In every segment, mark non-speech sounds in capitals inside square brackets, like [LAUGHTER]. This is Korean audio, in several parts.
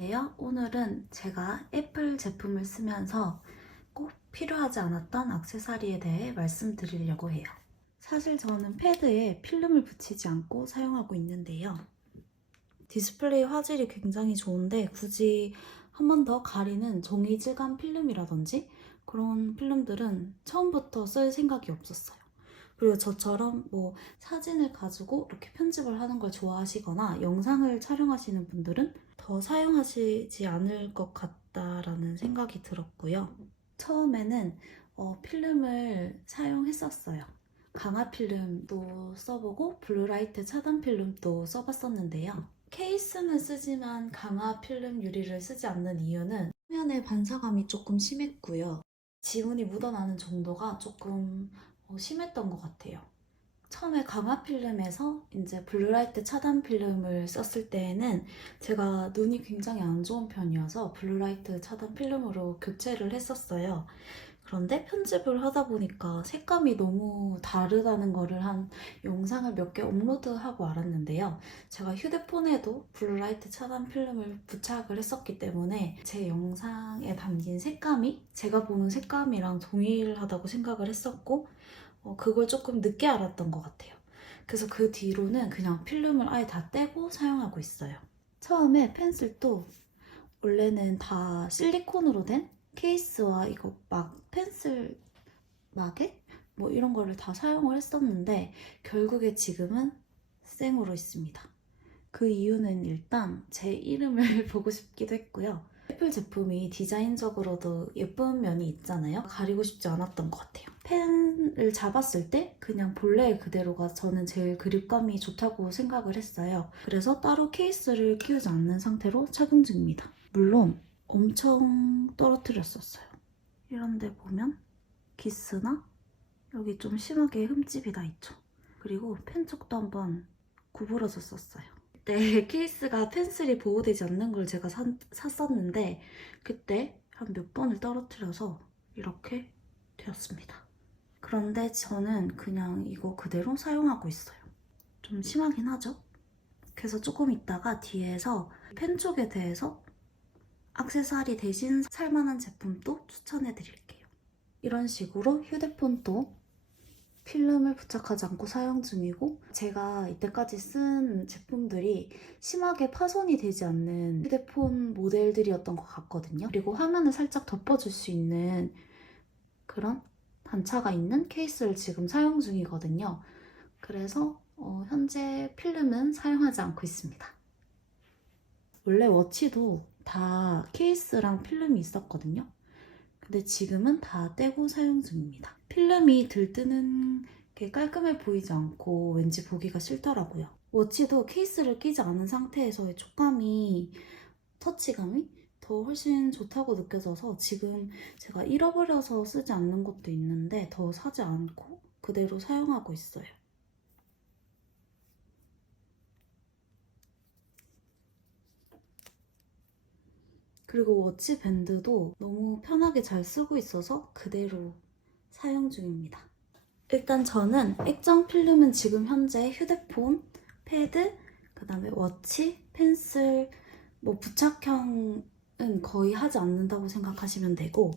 예요. 오늘은 제가 애플 제품을 쓰면서 꼭 필요하지 않았던 액세서리에 대해 말씀드리려고 해요. 사실 저는 패드에 필름을 붙이지 않고 사용하고 있는데요. 디스플레이 화질이 굉장히 좋은데 굳이 한 번 더 가리는 종이 질감 필름이라든지 그런 필름들은 처음부터 쓸 생각이 없었어요. 그리고 저처럼 뭐 사진을 가지고 이렇게 편집을 하는 걸 좋아하시거나 영상을 촬영하시는 분들은 더 사용하시지 않을 것 같 다라는 생각이 들었고요. 처음에는 어, 필름을 사용했었어요. 강화 필름도 써보고 블루라이트 차단 필름도 써봤었는데요. 케이스는 쓰지만 강화 필름 유리를 쓰지 않는 이유는 화면의 반사감이 조금 심했고요. 지문이 묻어나는 정도가 조금 어, 심했던 것 같아요. 처음에 강화 필름에서 이제 블루라이트 차단 필름을 썼을 때에는 제가 눈이 굉장히 안 좋은 편이어서 블루라이트 차단 필름으로 교체를 했었어요. 그런데 편집을 하다 보니까 색감이 너무 다르다는 거를 한 영상을 몇 개 업로드하고 알았는데요. 제가 휴대폰에도 블루라이트 차단 필름을 부착을 했었기 때문에 제 영상에 담긴 색감이 제가 보는 색감이랑 동일하다고 생각을 했었고 어, 그걸 조금 늦게 알았던 것 같아요. 그래서 그 뒤로는 그냥 필름을 아예 다 떼고 사용하고 있어요. 처음에 펜슬도 원래는 다 실리콘으로 된 케이스와 이거 막 펜슬 막에 뭐 이런 거를 다 사용을 했었는데 결국에 지금은 생으로 있습니다. 그 이유는 일단 제 이름을 [LAUGHS] 보고 싶기도 했고요. 애플 제품이 디자인적으로도 예쁜 면이 있잖아요. 가리고 싶지 않았던 것 같아요. 펜을 잡았을 때 그냥 본래 그대로가 저는 제일 그립감이 좋다고 생각을 했어요. 그래서 따로 케이스를 끼우지 않는 상태로 착용 중입니다. 물론 엄청 떨어뜨렸었어요. 이런데 보면 기스나 여기 좀 심하게 흠집이 나 있죠. 그리고 펜 쪽도 한번 구부러졌었어요. 그때 [LAUGHS] 케이스가 펜슬이 보호되지 않는 걸 제가 사, 샀었는데 그때 한 몇 번을 떨어뜨려서 이렇게 되었습니다. 그런데 저는 그냥 이거 그대로 사용하고 있어요. 좀 심하긴 하죠? 그래서 조금 있다가 뒤에서 펜 쪽에 대해서 액세서리 대신 살만한 제품도 추천해 드릴게요. 이런 식으로 휴대폰도 필름을 부착하지 않고 사용 중이고 제가 이때까지 쓴 제품들이 심하게 파손이 되지 않는 휴대폰 모델들이었던 것 같거든요. 그리고 화면을 살짝 덮어줄 수 있는 그런 단차가 있는 케이스를 지금 사용 중이거든요. 그래서 어, 현재 필름은 사용하지 않고 있습니다. 원래 워치도 다 케이스랑 필름이 있었거든요. 근데 지금은 다 떼고 사용 중입니다. 필름이 들뜨는 게 깔끔해 보이지 않고 왠지 보기가 싫더라고요. 워치도 케이스를 끼지 않은 상태에서의 촉감이, 터치감이 더 훨씬 좋다고 느껴져서 지금 제가 잃어버려서 쓰지 않는 것도 있는데 더 사지 않고 그대로 사용하고 있어요. 그리고 워치 밴드도 너무 편하게 잘 쓰고 있어서 그대로 사용 중입니다. 일단 저는 액정 필름은 지금 현재 휴대폰, 패드, 그 다음에 워치, 펜슬, 뭐 부착형 은 거의 하지 않는다고 생각하시면 되고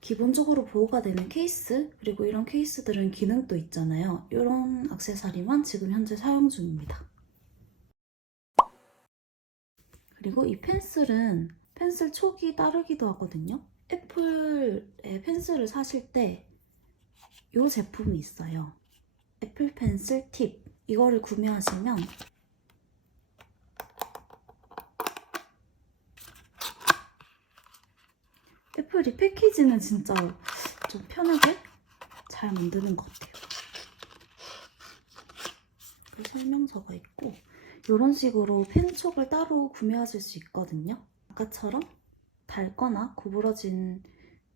기본적으로 보호가 되는 케이스 그리고 이런 케이스들은 기능도 있잖아요. 이런 액세서리만 지금 현재 사용 중입니다. 그리고 이 펜슬은 펜슬 촉이 따르기도 하거든요. 애플의 펜슬을 사실 때 이 제품이 있어요. 애플 펜슬 팁. 이거를 구매하시면 애플이 패키지는 진짜 좀 편하게 잘 만드는 것 같아요. 그 설명서가 있고 이런 식으로 펜촉을 따로 구매하실 수 있거든요. 아까처럼 닳거나 구부러진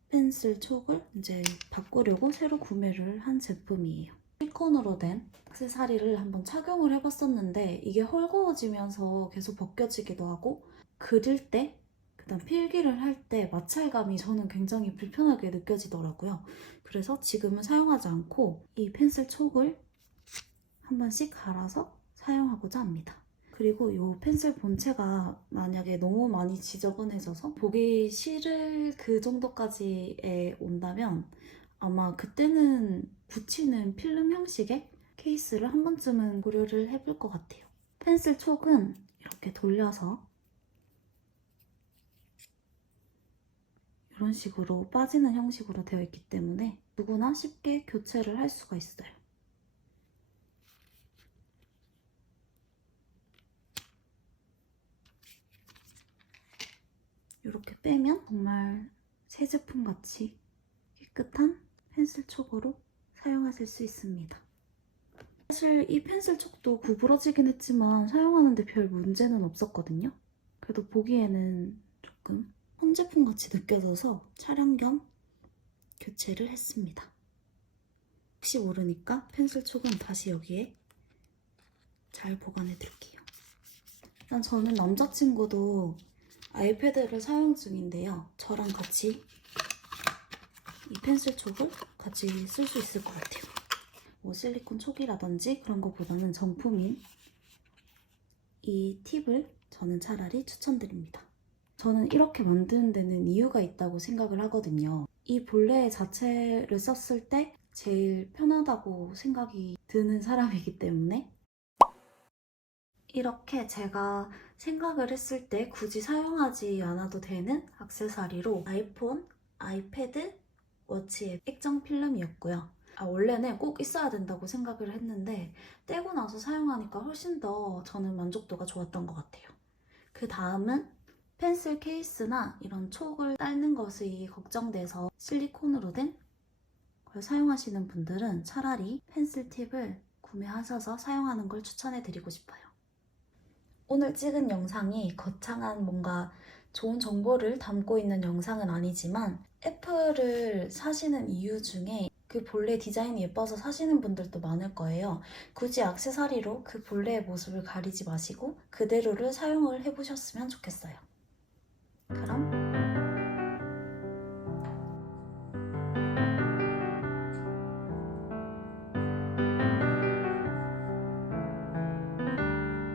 펜슬 촉을 이제 바꾸려고 새로 구매를 한 제품이에요. 실리콘으로 된 액세서리를 한번 착용을 해봤었는데 이게 헐거워지면서 계속 벗겨지기도 하고 그릴 때 그다음 필기를 할 때 마찰감이 저는 굉장히 불편하게 느껴지더라고요. 그래서 지금은 사용하지 않고 이 펜슬 촉을 한 번씩 갈아서 사용하고자 합니다. 그리고 이 펜슬 본체가 만약에 너무 많이 지저분해져서 보기 싫을 그 정도까지에 온다면 아마 그때는 붙이는 필름 형식의 케이스를 한 번쯤은 고려를 해볼 것 같아요. 펜슬 촉은 이렇게 돌려서 이런 식으로 빠지는 형식으로 되어 있기 때문에 누구나 쉽게 교체를 할 수가 있어요. 이렇게 빼면 정말 새 제품 같이 깨끗한 펜슬 촉으로 사용하실 수 있습니다. 사실 이 펜슬 촉도 구부러지긴 했지만 사용하는데 별 문제는 없었거든요. 그래도 보기에는 조금 혼제품 같이 느껴져서 촬영 겸 교체를 했습니다. 혹시 모르니까 펜슬 촉은 다시 여기에 잘 보관해 둘게요. 일단 저는 남자친구도 아이패드를 사용 중인데요. 저랑 같이 이 펜슬 촉을 같이 쓸 수 있을 것 같아요. 뭐 실리콘 촉이라든지 그런 것보다는 정품인 이 팁을 저는 차라리 추천드립니다. 저는 이렇게 만드는 데는 이유가 있다고 생각을 하거든요. 이 본래 자체를 썼을 때 제일 편하다고 생각이 드는 [LAUGHS] 사람이기 때문에 이렇게 제가 생각을 했을 때 굳이 사용하지 않아도 되는 액세서리로 아이폰, 아이패드, 워치의 액정 필름이었고요. 아, 원래는 꼭 있어야 된다고 생각을 했는데 떼고 나서 사용하니까 훨씬 더 저는 만족도가 좋았던 것 같아요. 그 다음은 펜슬 케이스나 이런 촉을 딸는 것이 걱정돼서 실리콘으로 된 걸 사용하시는 분들은 차라리 펜슬 팁을 구매하셔서 사용하는 걸 추천해 드리고 싶어요. 오늘 찍은 영상이 거창한 뭔가 좋은 정보를 담고 있는 영상은 아니지만 애플을 사시는 이유 중에 그 본래 디자인이 예뻐서 사시는 분들도 많을 거예요. 굳이 액세서리로 그 본래의 모습을 가리지 마시고 그대로를 사용을 해보셨으면 좋겠어요. 그럼